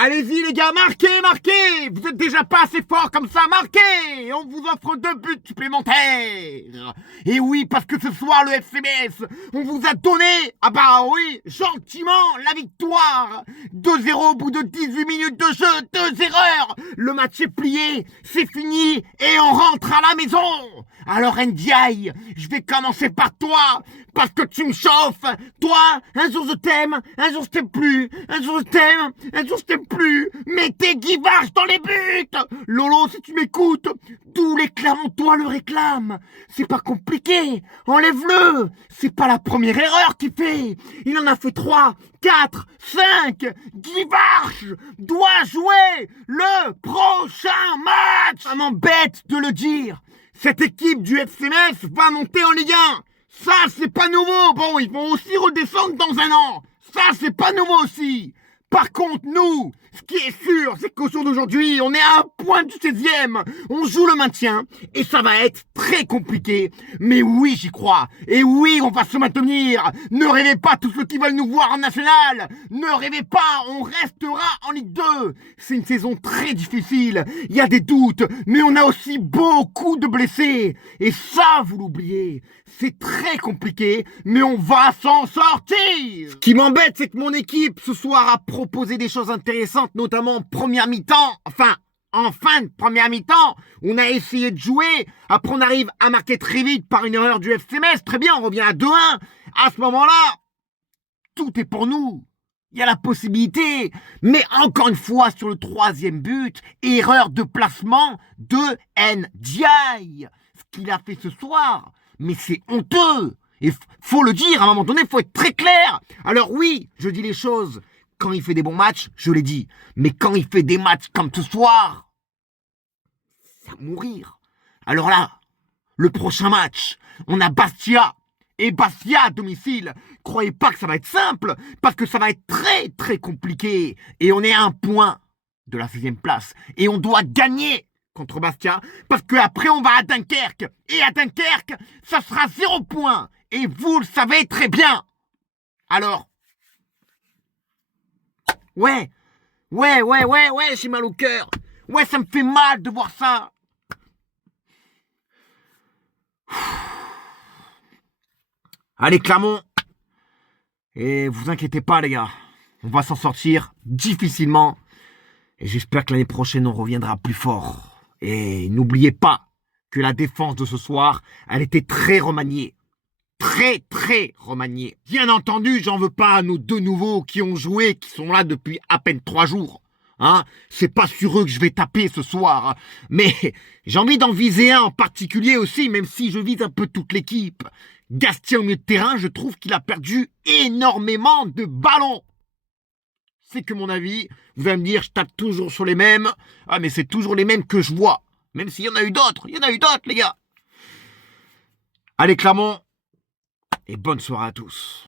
Allez-y les gars, marquez, marquez. Vous êtes déjà pas assez fort comme ça, marquez. On vous offre 2 buts supplémentaires. Et oui, parce que ce soir, le FCMS, on vous a donné, ah bah oui, gentiment, la victoire. 2-0 au bout de 18 minutes de jeu, 2 erreurs. Le match est plié, c'est fini et on rentre à la maison. Alors Ndiaye, je vais commencer par toi, parce que tu me chauffes. Toi, un jour je t'aime, un jour je t'aime plus, un jour je t'aime, un jour je t'aime plus. Mettez Guy Varche dans les buts. Lolo, si tu m'écoutes, tous les Clermontois le réclament. C'est pas compliqué, enlève-le. C'est pas la première erreur qu'il fait. Il en a fait 3, 4, 5. Guy Varche doit jouer le prochain match. Ça m'embête de le dire. Cette équipe du FCMS va monter en Ligue 1. Ça, c'est pas nouveau. Bon, ils vont aussi redescendre dans un an. Ça, c'est pas nouveau aussi. Par contre, nous, ce qui est sûr, c'est qu'au jour d'aujourd'hui, on est à un point du 16e. On joue le maintien et ça va être très compliqué. Mais oui, j'y crois. Et oui, on va se maintenir. Ne rêvez pas tous ceux qui veulent nous voir en national. Ne rêvez pas, on restera en Ligue 2. C'est une saison très difficile. Il y a des doutes, mais on a aussi beaucoup de blessés. Et ça, vous l'oubliez. C'est très compliqué, mais on va s'en sortir. Ce qui m'embête, c'est que mon équipe, ce soir, a proposé des choses intéressantes, notamment en première mi-temps. Enfin, en fin de première mi-temps, on a essayé de jouer. Après, on arrive à marquer très vite par une erreur du FCMS. Très bien, on revient à 2-1. À ce moment-là, tout est pour nous. Il y a la possibilité. Mais encore une fois, sur le 3e but, erreur de placement de Ndiaye. Ce qu'il a fait ce soir, mais c'est honteux. Et faut le dire, à un moment donné, il faut être très clair. Alors oui, je dis les choses. Quand il fait des bons matchs, je l'ai dit. Mais quand il fait des matchs comme ce soir, ça va mourir. Alors là, le prochain match, on a Bastia. Et Bastia à domicile. Croyez pas que ça va être simple, parce que ça va être très très compliqué. Et on est à un point de la 6e place. Et on doit gagner contre Bastia, parce qu'après on va à Dunkerque. Et à Dunkerque, ça sera 0 points. Et vous le savez très bien. Alors, ouais, j'ai mal au cœur. Ouais, ça me fait mal de voir ça. Allez, Clermont. Et vous inquiétez pas, les gars. On va s'en sortir difficilement. Et j'espère que l'année prochaine, on reviendra plus fort. Et n'oubliez pas que la défense de ce soir, elle était très remaniée. Très, très remaniée. Bien entendu, j'en veux pas à nos 2 nouveaux qui ont joué, qui sont là depuis à peine 3 jours. Hein, c'est pas sur eux que je vais taper ce soir. Mais j'ai envie d'en viser un en particulier aussi, même si je vise un peu toute l'équipe. Gastien au milieu de terrain, je trouve qu'il a perdu énormément de ballons. C'est que mon avis, vous allez me dire, je tape toujours sur les mêmes. Ah, mais c'est toujours les mêmes que je vois. Même s'il y en a eu d'autres. Il y en a eu d'autres, les gars. Allez, Clermont. Et bonne soirée à tous.